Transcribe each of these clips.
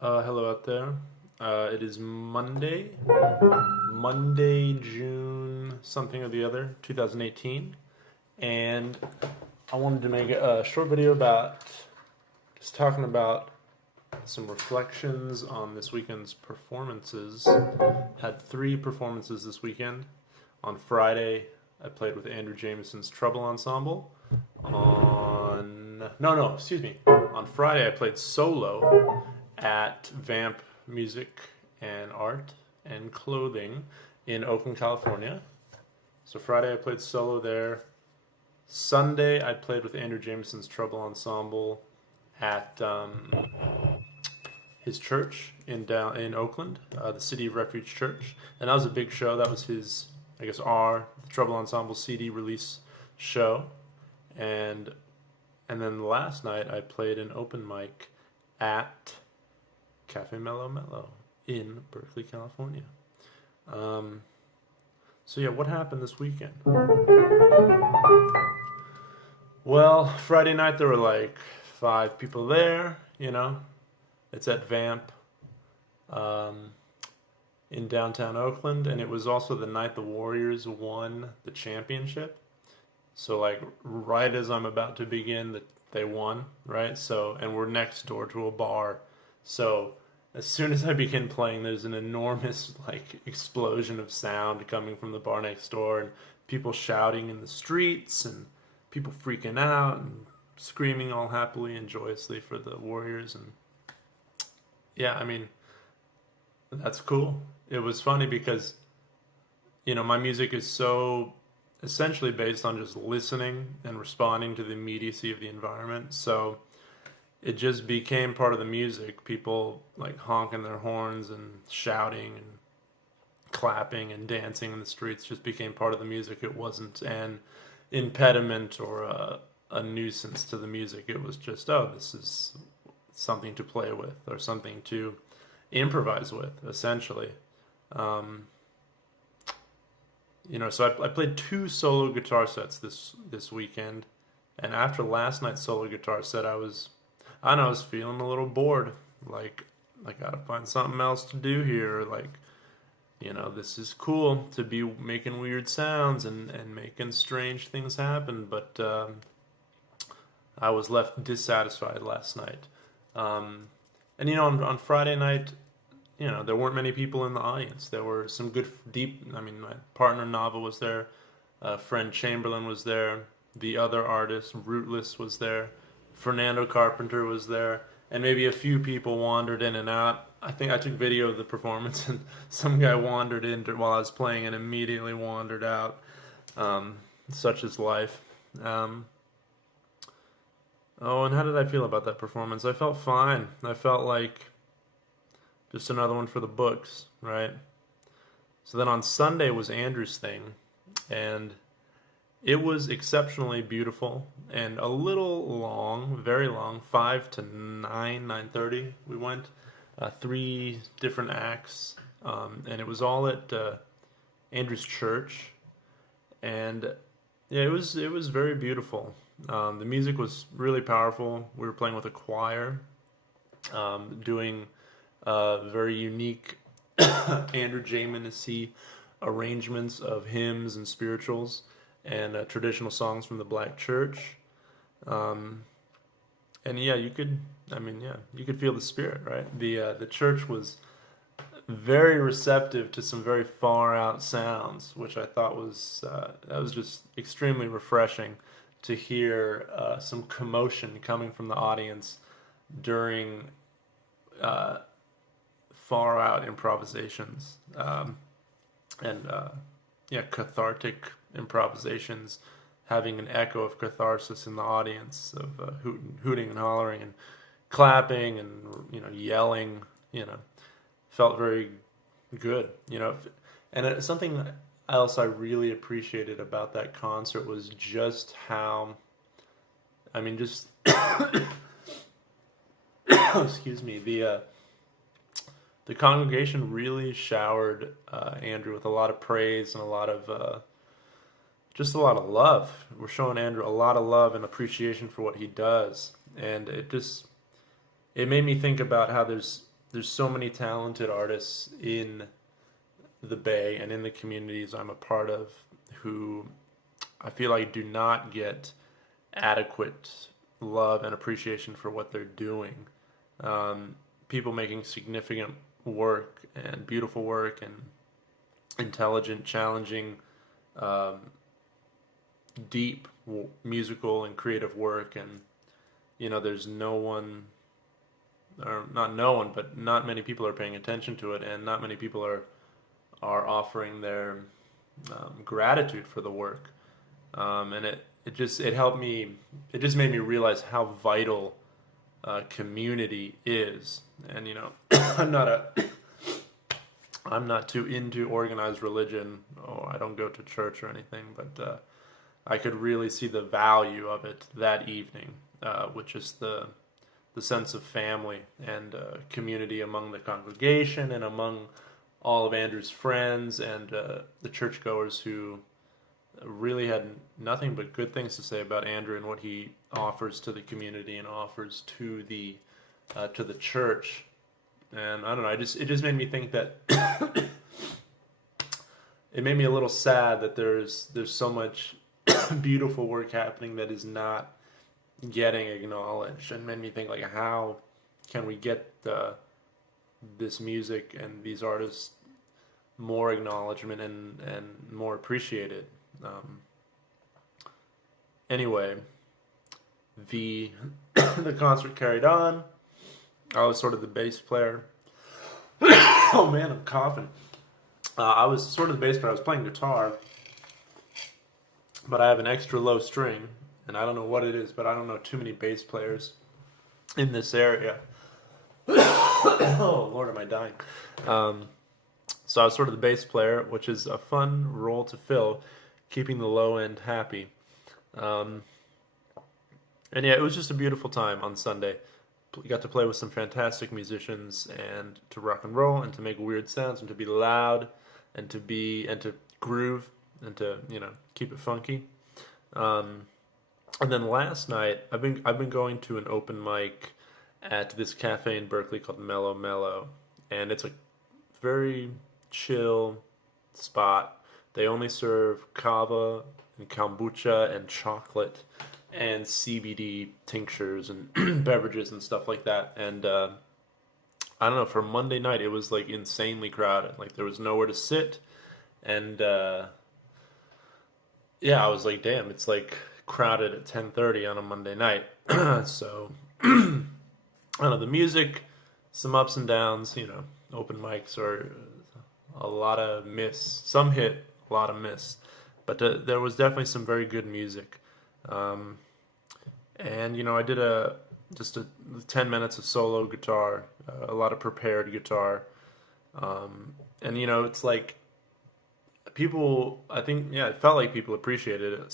Hello out there. It is Monday, June something or the other, 2018, and I wanted to make a short video about just talking about some reflections on this weekend's performances. Had three performances this weekend. On Friday, I played with Andrew Jameson's Treble Ensemble. On Friday, I played solo at Vamp Music and Art and Clothing in Oakland, California. So Friday I played solo there. Sunday I played with Andrew Jameson's Treble Ensemble at his church in Oakland, the City of Refuge Church, and that was a big show. That was his, the Treble Ensemble CD release show, and then last night I played an open mic at Cafe Mellow Mellow in Berkeley, California. So yeah, what happened this weekend? Well, Friday night there were like 5 people there, It's at Vamp in downtown Oakland, and it was also the night the Warriors won the championship. So like right as I'm about to begin, they won, right? So, and we're next door to a bar. So as soon as I begin playing, there's an enormous like explosion of sound coming from the bar next door, and people shouting in the streets, and people freaking out and screaming all happily and joyously for the Warriors. And yeah, I mean, that's cool. It was funny because, my music is so essentially based on just listening and responding to the immediacy of the environment. So it just became part of the music. People like honking their horns and shouting and clapping and dancing in the streets just became part of the music. It wasn't an impediment or a nuisance to the music. It was just, oh, this is something to play with or something to improvise with, essentially. So I played 2 solo guitar sets this weekend, and after last night's solo guitar set, I was feeling a little bored. Like, I gotta find something else to do here. Like, this is cool to be making weird sounds and making strange things happen, but I was left dissatisfied last night. On Friday night, there weren't many people in the audience. There were some good, my partner Nava was there, friend Chamberlain was there, the other artist, Rootless, was there, Fernando Carpenter was there, and maybe a few people wandered in and out. I think I took video of the performance, and some guy wandered in while I was playing and immediately wandered out. Such is life. And how did I feel about that performance? I felt fine. I felt like just another one for the books, right? So then on Sunday was Andrew's thing, and it was exceptionally beautiful and a little long, very long, 5 to 9:30. We went 3 different acts, and it was all at Andrew's church, and yeah, it was very beautiful. The music was really powerful. We were playing with a choir, doing very unique Andrew Jamin-y arrangements of hymns and spirituals and traditional songs from the Black Church. And yeah, you could feel the spirit, right? The church was very receptive to some very far out sounds, which I thought was just extremely refreshing to hear some commotion coming from the audience during far out improvisations, cathartic improvisations, having an echo of catharsis in the audience, of hooting and hollering and clapping and yelling. Felt very good. And something else I really appreciated about that concert was just how, excuse me, the congregation really showered Andrew with a lot of praise and a lot of love. We're showing Andrew a lot of love and appreciation for what he does, and it made me think about how there's there's so many talented artists in the Bay and in the communities I'm a part of who I feel like do not get adequate love and appreciation for what they're doing. People making significant work and beautiful work and intelligent, challenging, um, deep musical and creative work, and there's no one, or not no one, but not many people are paying attention to it, and not many people are offering their gratitude for the work. And it helped me. It just made me realize how vital community is. And I'm not a I'm not too into organized religion. Oh, I don't go to church or anything, but I could really see the value of it that evening, which is the sense of family and community among the congregation and among all of Andrew's friends and the churchgoers who really had nothing but good things to say about Andrew and what he offers to the community and offers to the church. And I don't know, it just made me think that it made me a little sad that there's so much beautiful work happening that is not getting acknowledged, and made me think, like, how can we get this music and these artists more acknowledgement and more appreciated. Anyway, the the concert carried on. I was sort of the bass player. Oh man, I'm coughing. I was sort of the bass player. I was playing guitar, but I have an extra low string, and I don't know what it is, but I don't know too many bass players in this area. Oh Lord, am I dying? So I was sort of the bass player, which is a fun role to fill, keeping the low end happy. And yeah, it was just a beautiful time on Sunday. Got to play with some fantastic musicians and to rock and roll and to make weird sounds and to be loud and to groove and to keep it funky. And then last night I've been going to an open mic at this cafe in Berkeley called Mellow Mellow, and it's a very chill spot. They only serve kava and kombucha and chocolate and CBD tinctures and beverages and stuff like that. And I don't know, for Monday night it was like insanely crowded. Like there was nowhere to sit, and yeah, I was like, damn, it's like crowded at 10:30 on a Monday night. So I don't know, the music, some ups and downs. Open mics are a lot of miss. Some hit, a lot of miss. But there was definitely some very good music. And I did just 10 minutes of solo guitar, a lot of prepared guitar. And it's like people, I think, yeah, it felt like people appreciated it.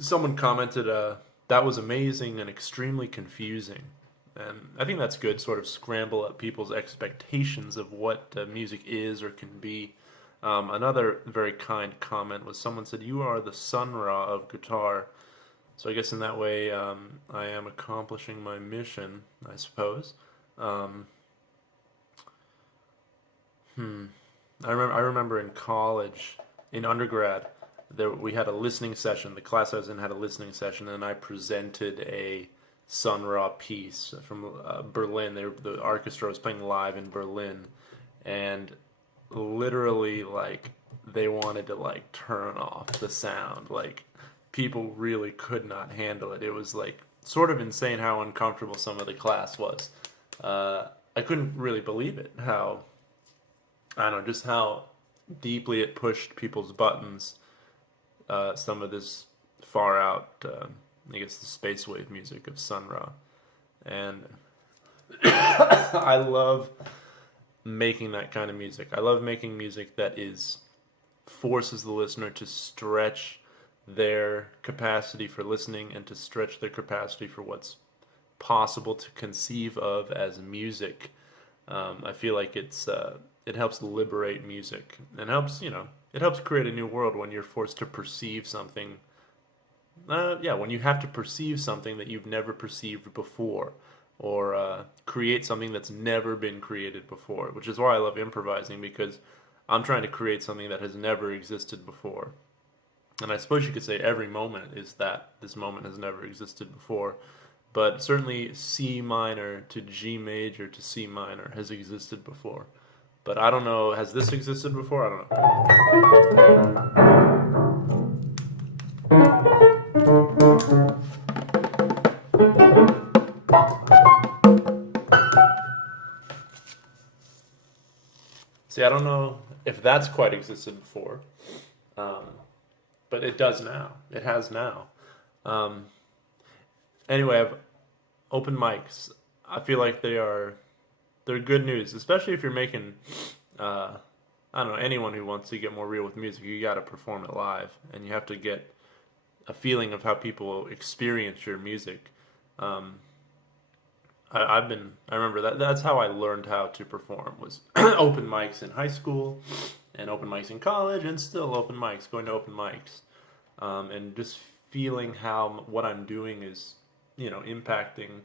Someone commented, that was amazing and extremely confusing. And I think that's good, sort of scramble up people's expectations of what music is or can be. Another very kind comment was someone said, "You are the Sun Ra of guitar." So I guess in that way, I am accomplishing my mission, I suppose. I remember in college, in undergrad, we had a listening session. The class I was in had a listening session, and I presented a Sun Ra piece from Berlin. The orchestra was playing live in Berlin, and literally, like, they wanted to, like, turn off the sound. Like, people really could not handle it. It was, like, sort of insane how uncomfortable some of the class was. I couldn't really believe it, I don't know, just how deeply it pushed people's buttons, some of this far out, I guess, the space wave music of Sun Ra. And I love making that kind of music. I love making music that forces the listener to stretch their capacity for listening and to stretch their capacity for what's possible to conceive of as music. I feel like it helps liberate music and it helps create a new world when you're forced to perceive something. When you have to perceive something that you've never perceived before. or create something that's never been created before, which is why I love improvising, because I'm trying to create something that has never existed before. And I suppose you could say every moment is that this moment has never existed before. But certainly C minor to G major to C minor has existed before. But I don't know, has this existed before? I don't know. See, I don't know if that's quite existed before. But it does now. It has now. Um, anyway, I've open mics. I feel like they're good news, especially if you're making I don't know, anyone who wants to get more real with music. You got to perform it live, and you have to get a feeling of how people experience your music. Um, I remember that's how I learned how to perform, was open mics in high school and open mics in college, and still open mics, going to open mics, and just feeling how what I'm doing is, impacting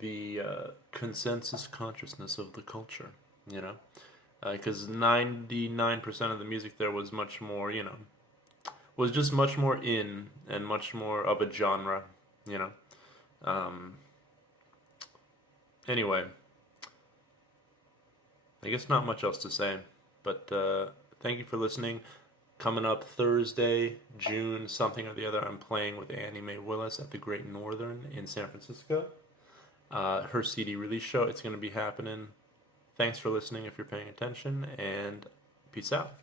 the consensus consciousness of the culture, because 99% of the music there was much more, was just much more in and much more of a genre, you know. Anyway, I guess not much else to say, but thank you for listening. Coming up Thursday, June something or the other, I'm playing with Annie Mae Willis at the Great Northern in San Francisco. Her CD release show, it's going to be happening. Thanks for listening if you're paying attention, and peace out.